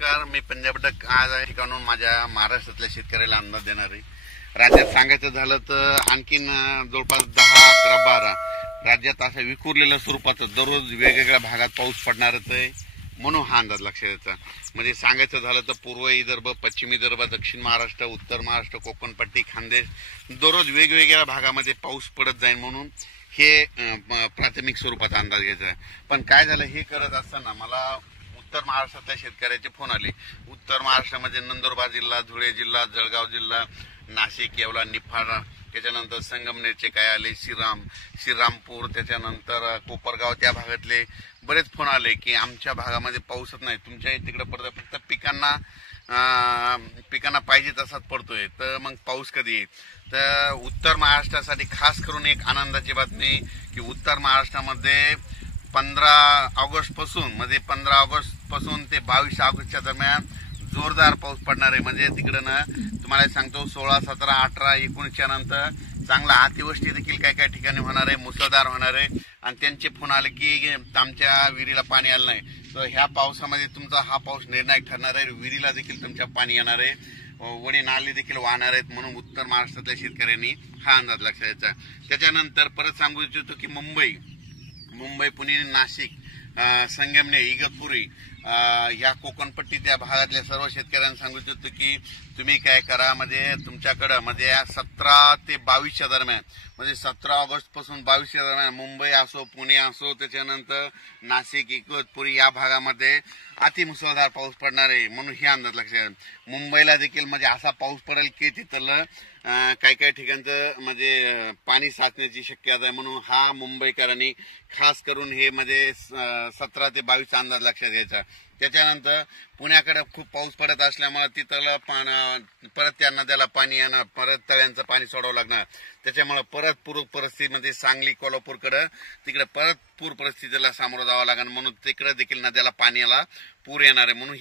नमस्कार, मी पंजाब डक आज या ठिकाणून माझ्या महाराष्ट्रातल्या शेतकऱ्याला अंदाज देणार आहे। राज्यात सांगायचं झालं तर आणखीन जवळपास 10, 11, 12 राज्यात असं विखुरलेल्या स्वरूपाचं दररोज वेगवेगळ्या भागात पाऊस पडणारच आहे, म्हणून हा अंदाज लक्षात यायचा। म्हणजे सांगायचं झालं तर पूर्व विदर्भ, पश्चिम विदर्भ, दक्षिण महाराष्ट्र, उत्तर महाराष्ट्र, कोकण पट्टी, खानदेश दररोज वेगवेगळ्या भागामध्ये पाऊस पडत जाईल, म्हणून हे प्राथमिक स्वरूपाचा अंदाज घ्यायचा आहे। पण काय झालं, हे करत असताना मला उत्तर महाराष्ट्रातल्या शेतकऱ्याचे फोन आले। उत्तर महाराष्ट्रामध्ये नंदुरबार जिल्हा, धुळे जिल्हा, जळगाव जिल्हा, नाशिक, येवला, निफाड, त्याच्यानंतर संगमनेरचे काय आले, श्रीरामपूर, त्याच्यानंतर कोपरगाव, त्या भागातले बरेच फोन आले की आमच्या भागामध्ये पाऊसच नाही, तुमच्या तिकडे पडतोय, फक्त पिकांना पाहिजे तसाच पडतोय, तर मग पाऊस कधी येईल। तर उत्तर महाराष्ट्रासाठी खास करून एक आनंदाची बातमी की उत्तर महाराष्ट्रामध्ये 15 ऑगस्ट पासून ते 22 ऑगस्टच्या दरम्यान जोरदार पाऊस पडणार आहे। म्हणजे तिकडे ना तुम्हाला सांगतो 16, 17, 18, 19च्या नंतर चांगला अतिवृष्टी देखील काही काही ठिकाणी होणार आहे, मुसळधार होणार आहे। आणि त्यांचे फोन आले की आमच्या विहिरीला पाणी आलं नाही, तर ह्या पावसामध्ये तुमचा हा पाऊस निर्णायक ठरणार आहे, विहिरीला देखील तुमच्या पाणी येणार आहे, वडी नाले देखील वाहणार आहेत, म्हणून उत्तर महाराष्ट्रातल्या शेतकऱ्यांनी हा अंदाज लक्षात घ्यायचा। त्याच्यानंतर परत सांगू इच्छितो की मुंबई, पुणे, नाशिक, संगमनेर, इगतपुरी या कोकणपट्टी त्या भागातल्या सर्व शेतकऱ्यांना सांगू इच्छितो की तुम्ही काय करा, म्हणजे तुमच्याकडे म्हणजे 17 ते 22च्या दरम्यान, म्हणजे 17 ऑगस्ट पासून 22च्या दरम्यान मुंबई असो, पुणे असो, त्याच्यानंतर नाशिक, इगतपुरी या भागामध्ये अतिमुसळधार पाऊस पडणार आहे, म्हणून हे अंदाज लक्षात। मुंबईला देखील म्हणजे असा पाऊस पडेल की तिथलं काही काही ठिकाणचं म्हणजे पाणी साचण्याची शक्यता आहे, म्हणून हा मुंबईकरांनी खास करून हे म्हणजे 17 ते 22 अंदाज लक्षात घ्यायचा। त्याच्यानंतर पुण्याकडे खूप पाऊस पडत असल्यामुळे तिथलं परत त्या नद्याला पाणी येणार, परत तळ्यांचं पाणी सोडावं लागणार, त्याच्यामुळे परत पूर परिस्थितीमध्ये सांगली, कोल्हापूरकडे तिकडे परत पूर परिस्थितीला सामोरं जावं लागणार, म्हणून तिकडे देखील नद्याला पाण्याला पूर येणार आहे, म्हणून